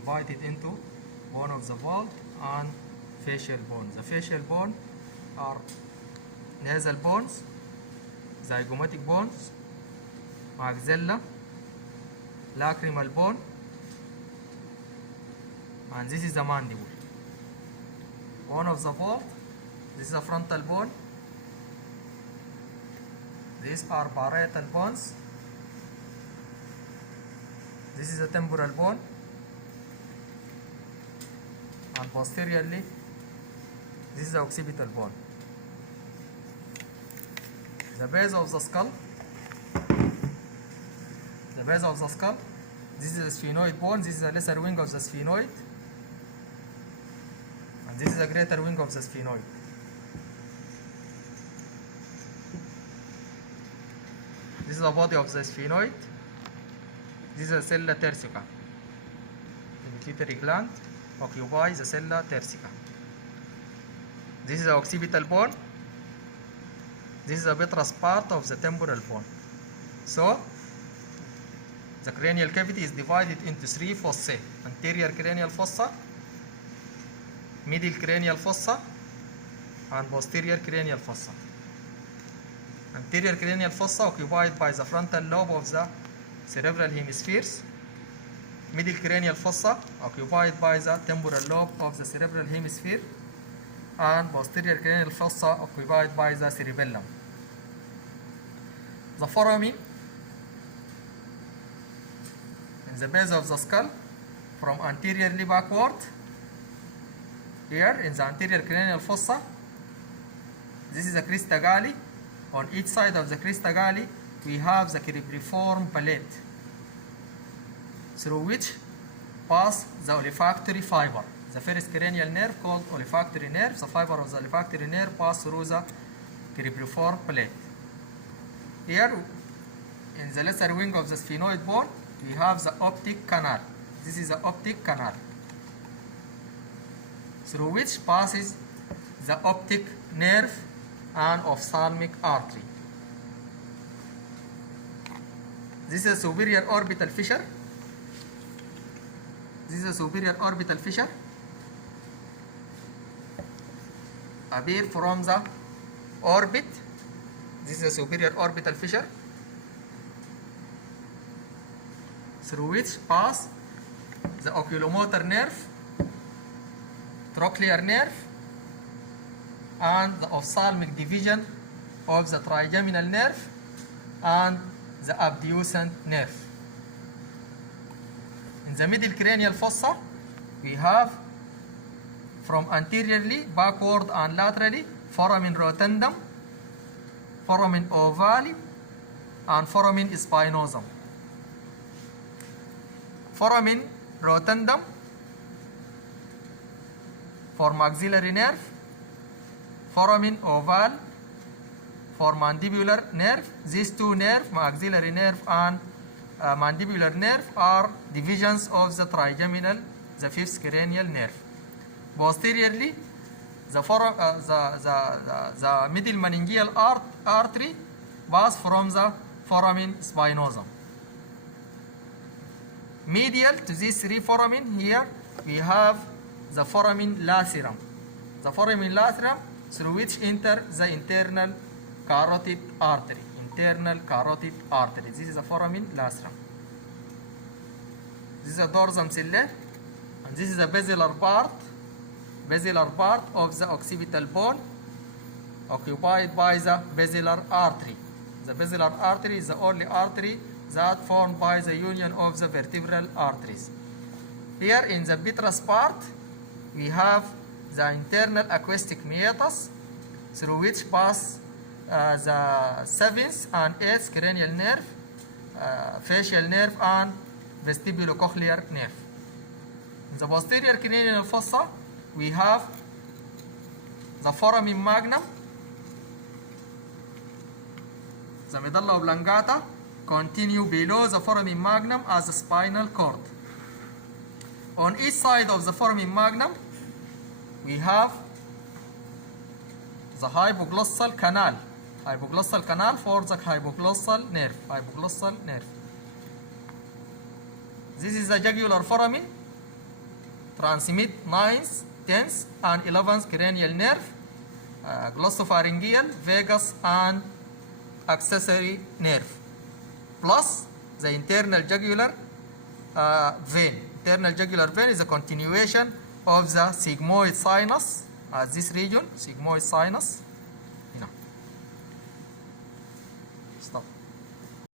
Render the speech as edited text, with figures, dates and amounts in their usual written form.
divided into bone of the vault and facial bone. The facial bone are nasal bones, zygomatic bones, maxilla, lacrimal bone, and this is the mandible. Bone of the vault, this is a frontal bone. These are parietal bones. This is a temporal bone. And posteriorly, this is the occipital bone. The base of the skull. The base of the skull. This is the sphenoid bone. This is the lesser wing of the sphenoid. And this is the greater wing of the sphenoid. This is the body of the sphenoid. This is the sella turcica. The pituitary gland occupies the sella turcica. This is the occipital bone. This is the vitreous part of the temporal bone. So, the cranial cavity is divided into three fossae: anterior cranial fossa, middle cranial fossa, and posterior cranial fossa. Anterior cranial fossa occupied by the frontal lobe of the cerebral hemispheres. Middle cranial fossa occupied by the temporal lobe of the cerebral hemisphere. And posterior cranial fossa occupied by the cerebellum. The foramen in the base of the skull from anteriorly backward. Here in the anterior cranial fossa, this is the crista galli. On each side of the crista galli, we have the Cribriform palate through which pass the olfactory fiber. The first cranial nerve called olfactory nerve, the fiber of the olfactory nerve pass through the Cribriform palate. Here in the lesser wing of the sphenoid bone, we have the optic canal. This is the optic canal through which passes the optic nerve and ophthalmic artery. This is a superior orbital fissure. This is a superior orbital fissure. Appear from the orbit. This is a superior orbital fissure through which pass the oculomotor nerve, trochlear nerve, and the ophthalmic division of the trigeminal nerve and the abducens nerve. In the middle cranial fossa, we have from anteriorly, backward, and laterally foramen rotundum, foramen ovale, and foramen spinosum. Foramen rotundum for maxillary nerve, foramen ovale for mandibular nerve. These two nerves, maxillary nerve and mandibular nerve, are divisions of the trigeminal, the fifth cranial nerve. Posteriorly, the middle meningeal artery pass from the foramen spinosum. Medial to these three foramen, here we have the foramen lacerum. The foramen lacerum through which enter the internal carotid artery. Internal carotid artery. This is the foramen lacerum. This is the dorsum cellae, and this is the basilar part of the occipital bone occupied by the basilar artery. The basilar artery is the only artery that formed by the union of the vertebral arteries. Here in the vitreous part, we have the internal acoustic meatus through which pass the 7th and 8th cranial nerve, facial nerve, and vestibulocochlear nerve. In the posterior cranial fossa, we have the foramen magnum, the medulla oblongata continue below the foramen magnum as a spinal cord. On each side of the foramen magnum, we have the hypoglossal canal. Hypoglossal canal for the hypoglossal nerve. Hypoglossal nerve. This is the jugular foramen transmit 9th, 10th, and 11th cranial nerve, glossopharyngeal, vagus, and accessory nerve, plus the internal jugular vein. Internal jugular vein is a continuation of the sigmoid sinus at this region, sigmoid sinus,